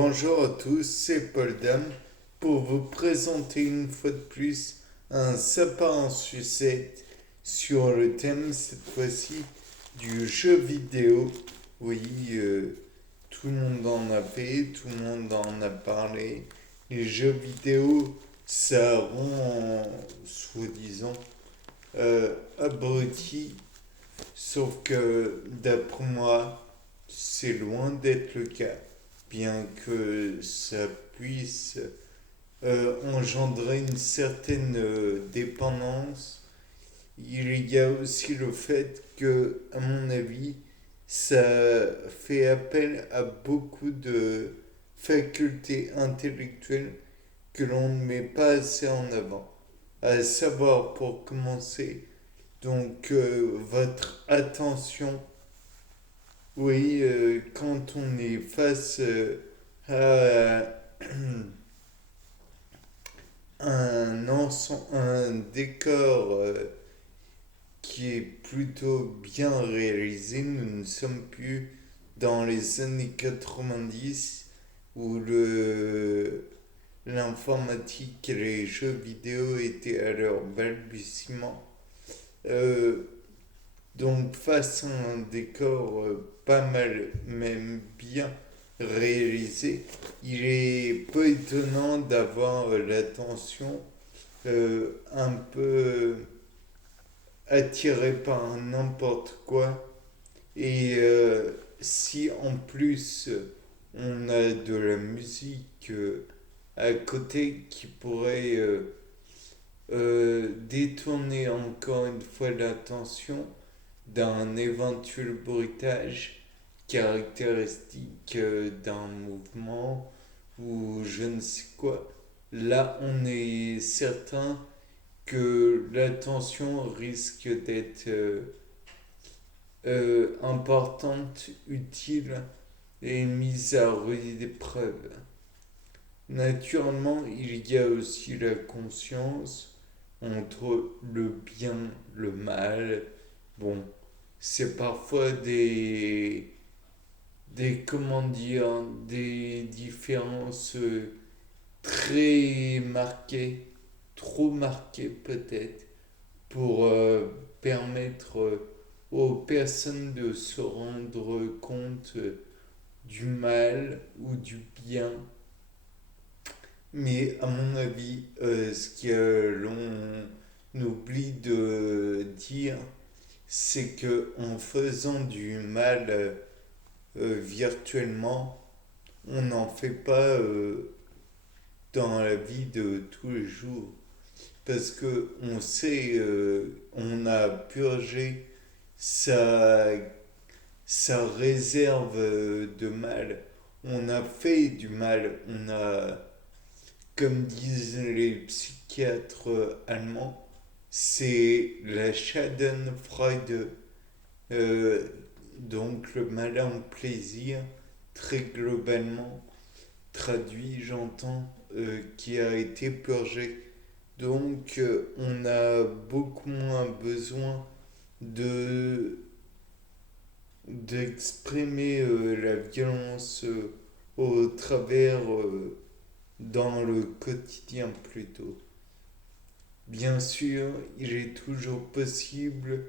Bonjour à tous, c'est Paul Dam pour vous présenter une fois de plus un sapin en sucette sur le thème cette fois-ci du jeu vidéo. Oui, tout le monde en a fait, tout le monde en a parlé. Les jeux vidéo, ça rend soi-disant abruti, sauf que d'après moi, c'est loin d'être le cas, bien que ça puisse engendrer une certaine dépendance. Il y a aussi le fait que, à mon avis, ça fait appel à beaucoup de facultés intellectuelles que l'on ne met pas assez en avant. À savoir, pour commencer, donc votre attention. Oui, quand on est face à un décor qui est plutôt bien réalisé, nous ne sommes plus dans les années 90 où l'informatique et les jeux vidéo étaient à leur balbutiement. Euh, Donc face à un décor pas mal, même bien réalisé, il est peu étonnant d'avoir l'attention un peu attirée par n'importe quoi. Et si en plus on a de la musique à côté qui pourrait détourner encore une fois l'attention d'un éventuel bruitage caractéristique d'un mouvement ou je ne sais quoi. Là, on est certain que l'attention risque d'être importante, utile et mise à rude épreuve. Naturellement, il y a aussi la conscience entre le bien, le mal. Bon, c'est parfois comment dire, des différences très marquées, trop marquées peut-être, pour permettre aux personnes de se rendre compte du mal ou du bien. Mais à mon avis, ce que l'on oublie de dire, c'est que en faisant du mal virtuellement, on n'en fait pas dans la vie de tous les jours. Parce que on sait, on a purgé sa, sa réserve de mal. On a fait du mal. On a, comme disent les psychiatres allemands, c'est la Schadenfreude, euh, donc le malin plaisir, très globalement traduit, j'entends, qui a été purgé. Donc on a beaucoup moins besoin de d'exprimer la violence au travers dans le quotidien plutôt. Bien sûr, il est toujours possible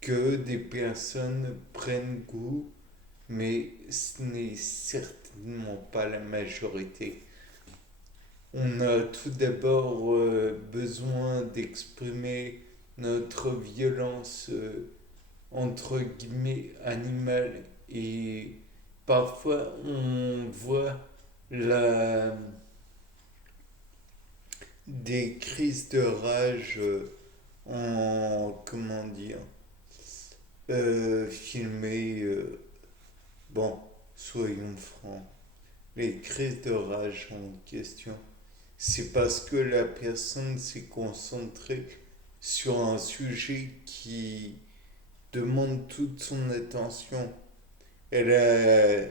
que des personnes prennent goût, mais ce n'est certainement pas la majorité. On a tout d'abord besoin d'exprimer notre violence entre guillemets animale et parfois on voit la, des crises de rage en comment dire filmées. Bon, soyons francs, les crises de rage en question, c'est parce que la personne s'est concentrée sur un sujet qui demande toute son attention. Elle a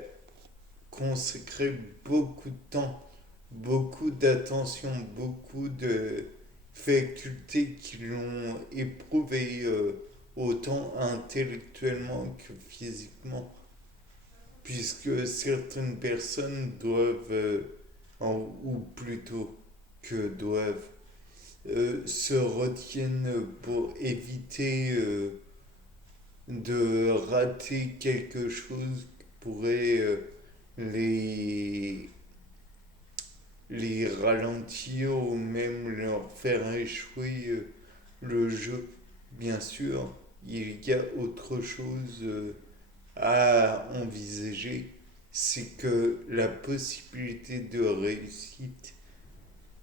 consacré beaucoup de temps, beaucoup d'attention, beaucoup de facultés qui l'ont éprouvé autant intellectuellement que physiquement. puisque certaines personnes doivent, ou plutôt que doivent, se retiennent pour éviter de rater quelque chose qui pourrait les, les ralentir ou même leur faire échouer le jeu. Bien sûr, il y a autre chose à envisager, c'est que la possibilité de réussite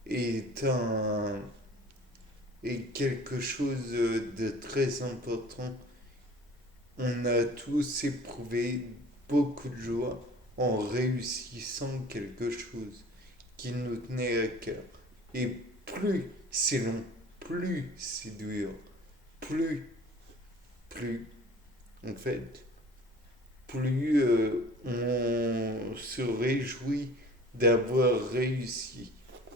est est quelque chose de très important. On a tous éprouvé beaucoup de joie en réussissant quelque chose qui nous tenait à cœur. Et plus c'est long, plus c'est dur, plus, plus, en fait, plus on se réjouit d'avoir réussi,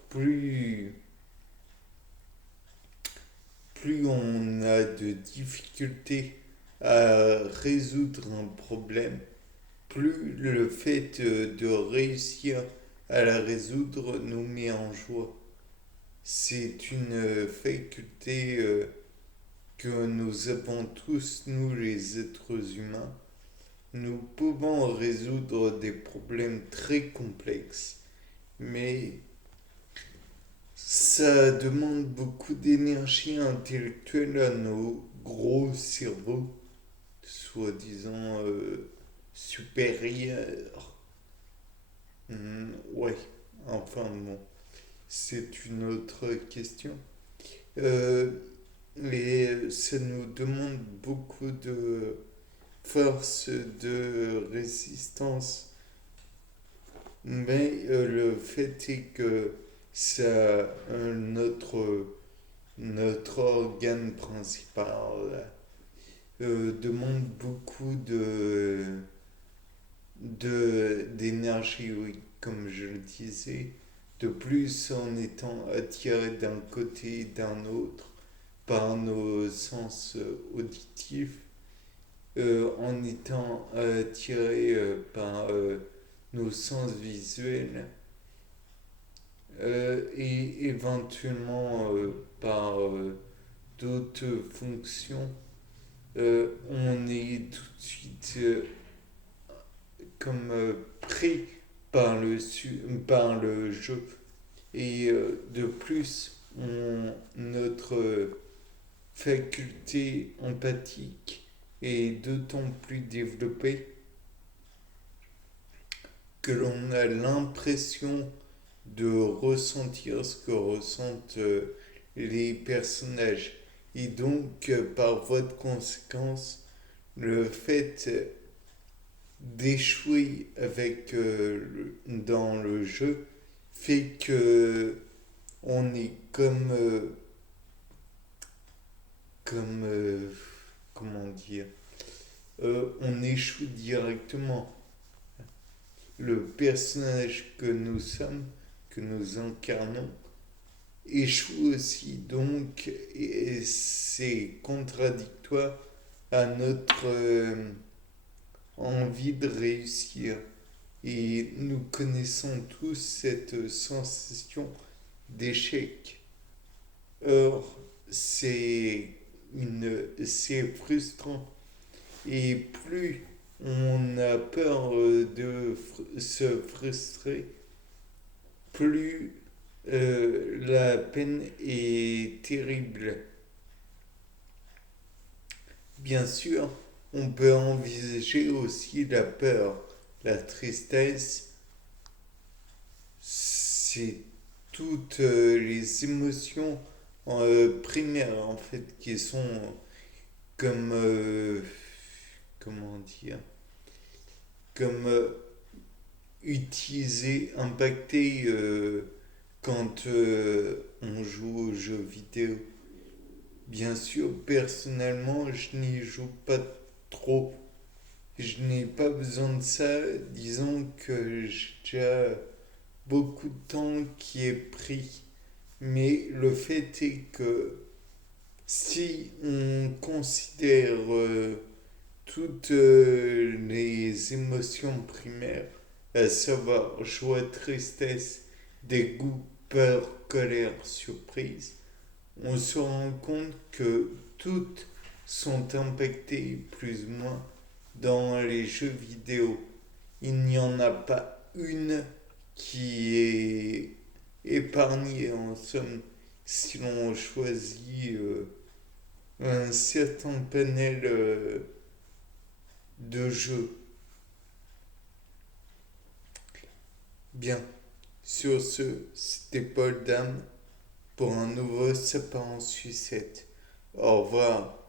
plus, plus on a de difficultés à résoudre un problème, plus le fait de réussir à la résoudre nous met en joie. C'est une faculté que nous avons tous, nous les êtres humains. Nous pouvons résoudre des problèmes très complexes, mais ça demande beaucoup d'énergie intellectuelle à nos gros cerveaux, soi-disant supérieurs. Ouais, enfin bon, c'est une autre question. Euh, mais ça nous demande beaucoup de force de résistance. Mais le fait est que ça, notre organe principal demande beaucoup d'énergie, oui, comme je le disais. De plus, en étant attiré d'un côté et d'un autre par nos sens auditifs, en étant attiré par nos sens visuels et éventuellement par d'autres fonctions, on est tout de suite comme pris par le jeu. Et de plus, notre faculté empathique est d'autant plus développée que l'on a l'impression de ressentir ce que ressentent les personnages. Et donc, par voie de conséquence, le fait d'échouer dans le jeu fait que on est comme comment dire, on échoue directement. Le personnage que nous sommes, que nous incarnons, échoue aussi, donc et c'est contradictoire à notre envie de réussir. Et nous connaissons tous cette sensation d'échec. Or, c'est frustrant. Et plus on a peur de se frustrer, plus la peine est terrible. Bien sûr, on peut envisager aussi la peur, la tristesse, c'est toutes les émotions primaires en fait qui sont comme comment dire comme utilisées, impactées quand on joue aux jeux vidéo. Bien sûr, personnellement, je n'y joue pas trop. Je n'ai pas besoin de ça. Disons que j'ai déjà beaucoup de temps qui est pris. Mais le fait est que si on considère toutes les émotions primaires, à savoir joie, tristesse, dégoût, peur, colère, surprise, on se rend compte que toutes sont impactées plus ou moins dans les jeux vidéo. Il n'y en a pas une qui est épargnée en somme si l'on choisit un certain panel de jeux. Bien, sur ce, c'était Paul Dame pour un nouveau sapin en sucette. Au revoir.